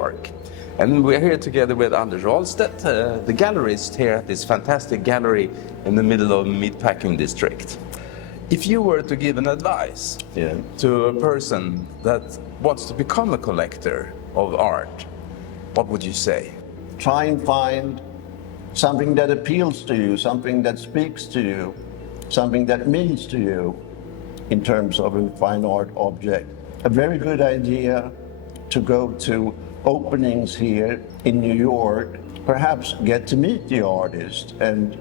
York. And we're here together with Anders Wahlstedt, the gallerist here at this fantastic gallery in the middle of Meatpacking District. If you were to give an advice to a person that wants to become a collector of art, what would you say? Try and find something that appeals to you, something that speaks to you, something that means to you in terms of a fine art object. A very good idea to go to openings here in New York, perhaps get to meet the artist and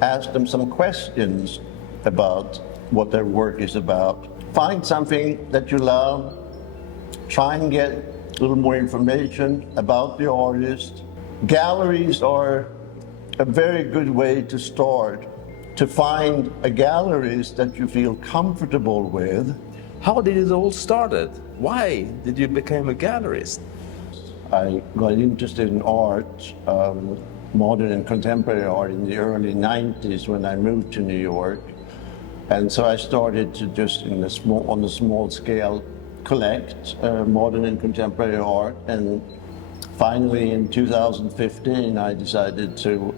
ask them some questions about what their work is about. Find something that you love, try and get a little more information about the artist. Galleries are a very good way to start, to find a gallerist that you feel comfortable with. How did it all started? Why did you become a gallerist? I got interested in art, modern and contemporary art, in the early 90s when I moved to New York. And so I started to just on a small scale collect modern and contemporary art. And finally in 2015 I decided to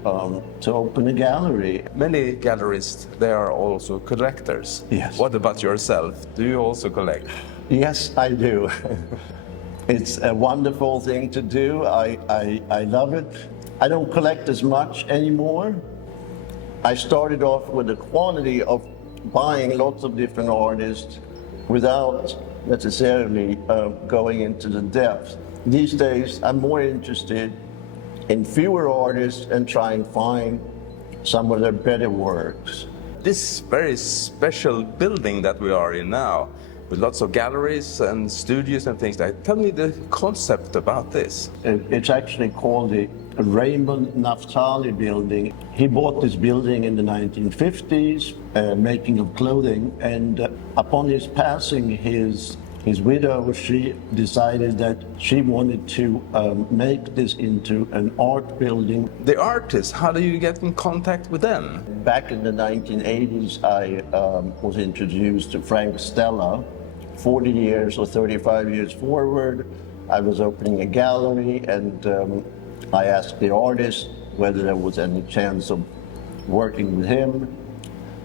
open a gallery. Many gallerists, they are also collectors. Yes. What about yourself? Do you also collect? Yes, I do. It's a wonderful thing to do. I love it. I don't collect as much anymore. I started off with a quantity of buying lots of different artists without necessarily going into the depth. These days, I'm more interested in fewer artists and try and find some of their better works. This very special building that we are in now, with lots of galleries and studios and things like that. Tell me the concept about this. It's actually called the Raymond Naftali building. He bought this building in the 1950s, making of clothing, and upon his passing, his widow, she decided that she wanted to make this into an art building. The artists, how do you get in contact with them? Back in the 1980s, I was introduced to Frank Stella. 40 years or 35 years forward, I was opening a gallery, and I asked the artist whether there was any chance of working with him.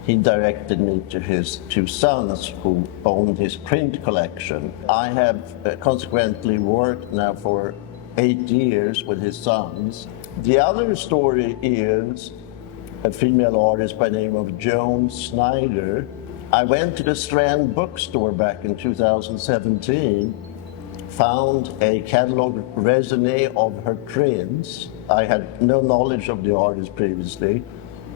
He directed me to his two sons who owned his print collection. I have consequently worked now for 8 years with his sons. The other story is a female artist by the name of Joan Snyder. I went to the Strand bookstore back in 2017, found a catalog raisonné of her prints. I had no knowledge of the artist previously,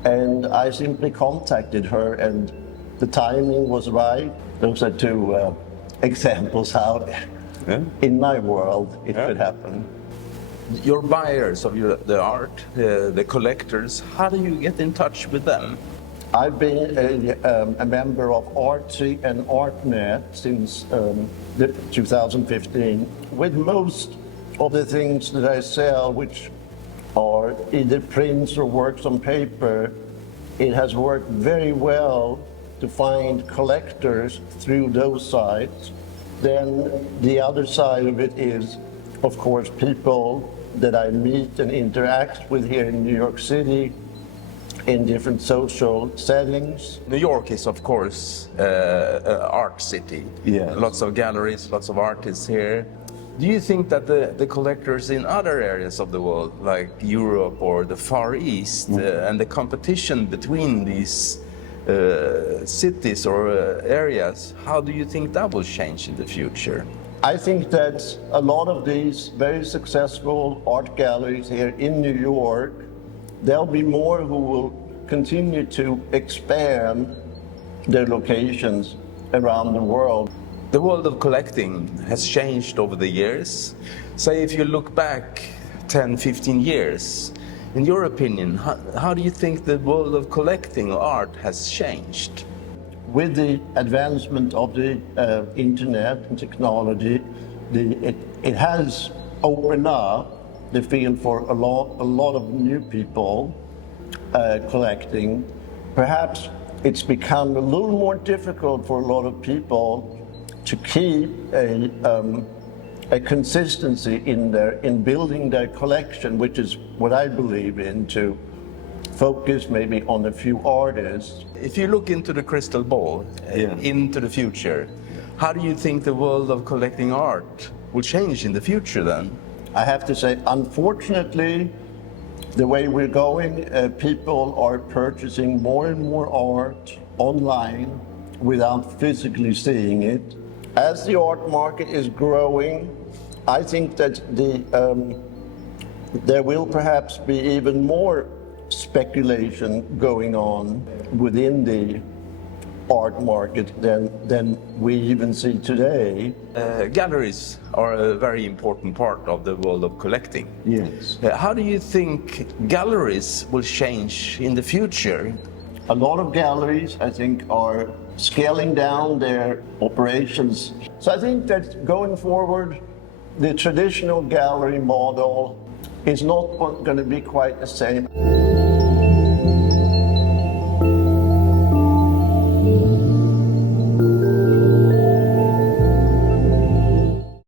and I simply contacted her, and the timing was right. Those are two examples how, in my world, it could happen. Your buyers of the art, the collectors, how do you get in touch with them? I've been a member of Artsy and ArtNet since 2015. With most of the things that I sell, which are either prints or works on paper, it has worked very well to find collectors through those sites. Then the other side of it is, of course, people that I meet and interact with here in New York City in different social settings. New York is, of course, an art city. Yes. Lots of galleries, lots of artists here. Do you think that the collectors in other areas of the world, like Europe or the Far East, and the competition between these cities or areas, how do you think that will change in the future? I think that a lot of these very successful art galleries here in New York, there'll be more who will continue to expand their locations around the world. The world of collecting has changed over the years. Say if you look back 10, 15 years, in your opinion, how do you think the world of collecting art has changed? With the advancement of the internet and technology, it has opened up the field for a lot of new people collecting. Perhaps it's become a little more difficult for a lot of people to keep a consistency in building their collection, which is what I believe in, to focus maybe on a few artists. If you look into the crystal ball, into the future, how do you think the world of collecting art will change in the future then? I have to say, unfortunately, the way we're going, people are purchasing more and more art online without physically seeing it. As the art market is growing, I think that there will perhaps be even more speculation going on within the art market than we even see today. Galleries are a very important part of the world of collecting. Yes. How do you think galleries will change in the future? A lot of galleries, I think, are scaling down their operations. So I think that going forward, the traditional gallery model is not going to be quite the same.